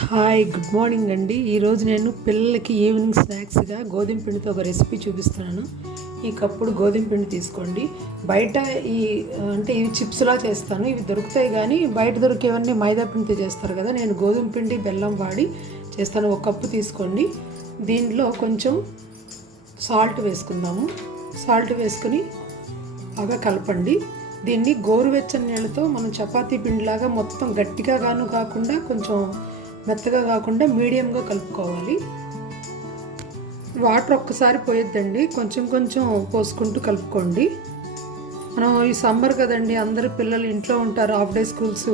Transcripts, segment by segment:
Hi good morning అండి. ఈరోజు నేను పిల్లలకి ఈవినింగ్ స్నాక్స్గా గోధుమ పిండితో ఒక రెసిపీ చూపిస్తున్నాను. ఈ కప్పుడు గోధుమ పిండి తీసుకోండి. బయట ఇవి చిప్స్లా చేస్తాను, ఇవి దొరుకుతాయి కానీ బయట దొరికేవన్నీ మైదా పిండితో చేస్తారు కదా. నేను గోధుమ పిండి బెల్లం వాడి చేస్తాను. ఒక కప్పు తీసుకోండి. దీంట్లో కొంచెం సాల్ట్ వేసుకుందాము. సాల్ట్ వేసుకుని బాగా కలపండి. దీన్ని గోరువెచ్చని నీళ్ళతో మనం చపాతీ పిండిలాగా మొత్తం గట్టిగా కాకుండా కొంచెం మెత్తగా కాకుండా మీడియంగా కలుపుకోవాలి. వాటర్ ఒక్కసారి పోయొద్దండి, కొంచెం కొంచెం పోసుకుంటూ కలుపుకోండి. మనం ఈ సమ్మర్ కదండి, అందరూ పిల్లలు ఇంట్లో ఉంటారు, హాఫ్ డే స్కూల్స్,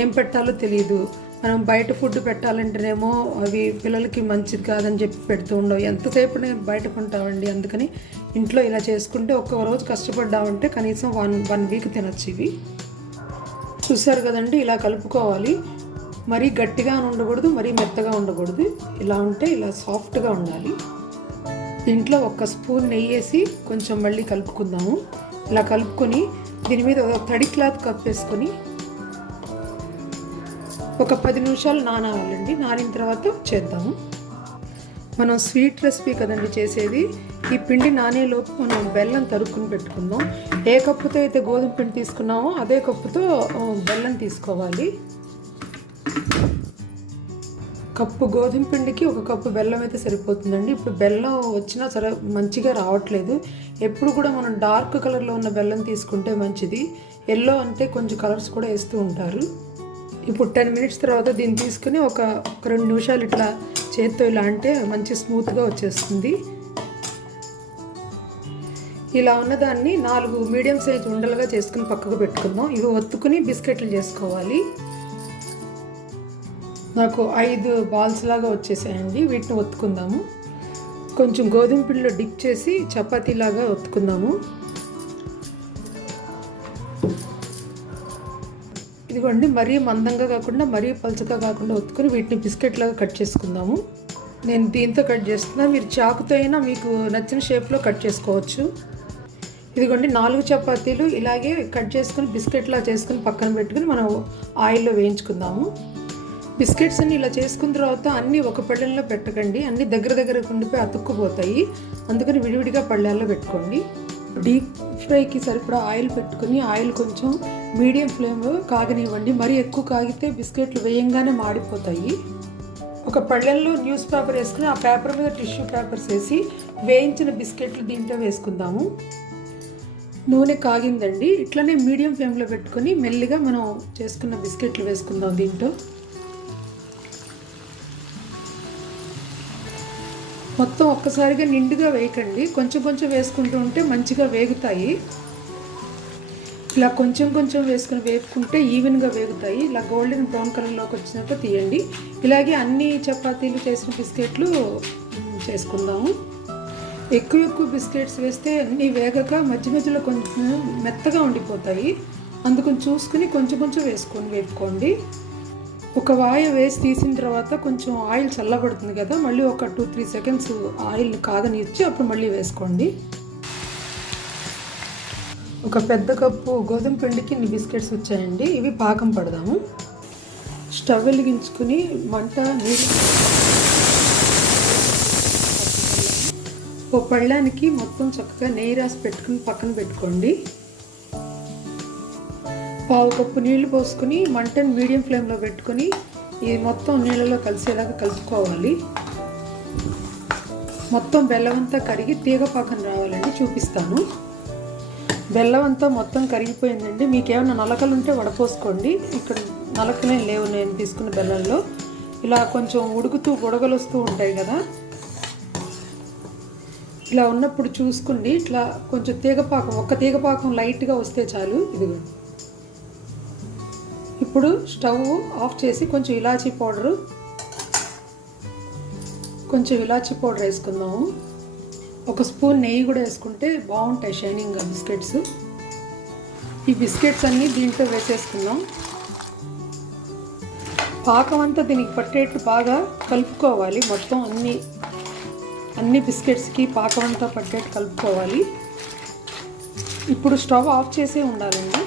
ఏం పెట్టాలో తెలియదు. మనం బయట ఫుడ్ పెట్టాలంటేనేమో అవి పిల్లలకి మంచిది కాదని చెప్పి పెడుతూ ఉండవు. ఎంతసేపు బయట కొంటామండి. అందుకని ఇంట్లో ఇలా చేసుకుంటే ఒక్క రోజు కష్టపడ్డామంటే కనీసం వన్ వీక్ తినచ్చు. ఇవి చూసారు కదండి, ఇలా కలుపుకోవాలి. మరీ గట్టిగా ఉండకూడదు, మరీ మెత్తగా ఉండకూడదు. ఇలా ఉంటే ఇలా సాఫ్ట్గా ఉండాలి. దీంట్లో ఒక స్పూన్ నెయ్యి వేసి కొంచెం మళ్ళీ కలుపుకుందాము. ఇలా కలుపుకొని దీని మీద ఒక తడి క్లాత్ కప్పేసుకొని ఒక 10 నిమిషాలు నానాలండి. నానిన తర్వాత చేద్దాము. మనం స్వీట్ రెసిపీ కదండి చేసేది. ఈ పిండి నానేలోపు మనం బెల్లం తరుక్కుని పెట్టుకుందాం. ఏ కప్పుతో అయితే గోధుమ పిండి తీసుకున్నామో అదే కప్పుతో బెల్లం తీసుకోవాలి. కప్పు గోధుమ పిండికి ఒక కప్పు బెల్లం అయితే సరిపోతుందండి. ఇప్పుడు బెల్లం వచ్చినా సరే మంచిగా రావట్లేదు. ఎప్పుడు కూడా మనం డార్క్ కలర్లో ఉన్న బెల్లం తీసుకుంటే మంచిది. ఎల్లో అంటే కొంచెం కలర్స్ కూడా వేస్తూ ఉంటారు. ఇప్పుడు 10 మినిట్స్ తర్వాత దీన్ని తీసుకుని ఒక 2 నిమిషాలు ఇట్లా చేత్తో ఇలా అంటే మంచి స్మూత్గా వచ్చేస్తుంది. ఇలా ఉన్నదాన్ని 4 మీడియం సైజ్ ఉండలుగా చేసుకుని పక్కకు పెట్టుకుందాం. ఇవి ఒత్తుకుని బిస్కెట్లు చేసుకోవాలి. నాకు 5 బాల్స్ లాగా వచ్చేసాయండి. వీటిని ఒత్తుకుందాము. కొంచెం గోధుమ పిండిలో డిప్ చేసి చపాతీలాగా ఒత్తుకుందాము. ఇదిగోండి, మరీ మందంగా కాకుండా మరీ పలుచగా కాకుండా ఒత్తుకుని వీటిని బిస్కెట్ లాగా కట్ చేసుకుందాము. నేను దీంతో కట్ చేస్తున్నా. మీరు చాకుతో అయినా మీకు నచ్చిన షేప్లో కట్ చేసుకోవచ్చు. ఇదిగోండి, 4 చపాతీలు ఇలాగే కట్ చేసుకుని బిస్కెట్లా చేసుకుని పక్కన పెట్టుకుని మనం ఆయిల్లో వేయించుకుందాము. బిస్కెట్స్ అన్ని ఇలా చేసుకున్న తర్వాత అన్నీ ఒక పళ్ళెంలో పెట్టకండి. అన్నీ దగ్గర ఉండిపోయి అతుక్కుపోతాయి. అందుకని విడివిడిగా పళ్ళెల్లో పెట్టుకోండి. డీప్ ఫ్రైకి సరిపడా ఆయిల్ పెట్టుకుని ఆయిల్ కొంచెం మీడియం ఫ్లేమ్లో కాగనివ్వండి. మరీ ఎక్కువ కాగితే బిస్కెట్లు వేయంగానే మాడిపోతాయి. ఒక పళ్ళెంలో న్యూస్ పేపర్ వేసుకుని ఆ పేపర్ మీద టిష్యూ పేపర్స్ వేసి వేయించిన బిస్కెట్లు దీంట్లో వేసుకుందాము. నూనె కాగిందండి. ఇట్లనే మీడియం ఫ్లేమ్లో పెట్టుకొని మెల్లిగా మనం చేసుకున్న బిస్కెట్లు వేసుకుందాం. దీంట్లో మొత్తం ఒక్కసారిగా నిండుగా వేయకండి, కొంచెం కొంచెం వేసుకుంటూ ఉంటే మంచిగా వేగుతాయి. ఇలా కొంచెం కొంచెం వేసుకుని వేపుకుంటే ఈవెన్గా వేగుతాయి. ఇలా గోల్డెన్ బ్రౌన్ కలర్లోకి వచ్చినాక తీయండి. ఇలాగే అన్ని చపాతీలు చేసిన బిస్కెట్లు చేసుకుందాము. ఎక్కువ బిస్కెట్స్ వేస్తే అన్నీ వేగక మధ్యలో కొంచెం మెత్తగా ఉండిపోతాయి. అందుకని చూసుకుని కొంచెం కొంచెం వేసుకొని వేపుకోండి. ఒక వాయ వేసి తీసిన తర్వాత కొంచెం ఆయిల్ చల్లబడుతుంది కదా, మళ్ళీ ఒక 2-3 సెకండ్స్ ఆయిల్ కాగనిచ్చి అప్పుడు మళ్ళీ వేసుకోండి. ఒక పెద్ద కప్పు గోధుమ పిండికి ఇన్ని బిస్కెట్స్ వచ్చాయండి. ఇవి పాకం పడదాము. స్టవ్ వెలిగించుకుని మంట ఓ పళ్ళానికి మొత్తం చక్కగా నెయ్యి రాసి పెట్టుకుని పక్కన పెట్టుకోండి. 1/2 కప్పు నీళ్లు పోసుకుని మంటను మీడియం ఫ్లేమ్లో పెట్టుకొని ఇది మొత్తం నీళ్ళలో కలిసేలాగా కలుపుకోవాలి. మొత్తం బెల్లం అంతా కరిగి తీగ పాకం రావాలండి. చూపిస్తాను. బెల్లం అంతా మొత్తం కరిగిపోయిందండి. మీకు ఏమైనా నలకలు ఉంటే వడపోసుకోండి. ఇక్కడ నలకలే లేవు నేను తీసుకున్న బెల్లంలో. ఇలా కొంచెం ఉడుకుతూ బుడగలు వస్తూ ఉంటాయి కదా, ఇలా ఉన్నప్పుడు చూసుకోండి. ఇట్లా కొంచెం తీగపాకం, ఒక్క తీగపాకం లైట్గా వస్తే చాలు. ఇదిగో ఇప్పుడు స్టవ్ ఆఫ్ చేసి కొంచెం ఇలాచీ పౌడర్ వేసుకుందాము. ఒక స్పూన్ నెయ్యి కూడా వేసుకుంటే బాగుంటాయి షైనింగ్గా బిస్కెట్స్. ఈ బిస్కెట్స్ అన్నీ దీంట్లో వేసేసుకుందాం. పాకం అంతా దీనికి పట్టేట్టు బాగా కలుపుకోవాలి. మొత్తం అన్ని బిస్కెట్స్కి పాకం అంతా పట్టేట్టు కలుపుకోవాలి. ఇప్పుడు స్టవ్ ఆఫ్ చేసే ఉండాలండి.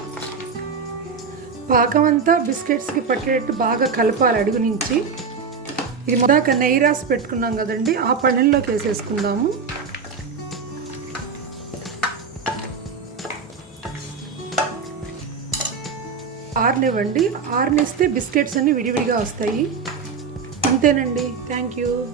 పాకం అంతా బిస్కెట్స్కి పట్టేటట్టు బాగా కలపాలి అడుగు నుంచి. ఇది మొదక నెయ్యి రాసి పెట్టుకున్నాం కదండి, ఆ పళ్ళెంలోకి వేసేసుకుందాము. ఆరనివ్వండి. ఆరనిస్తే బిస్కెట్స్ అన్నీ విడివిడిగా వస్తాయి. అంతేనండి. Thank you.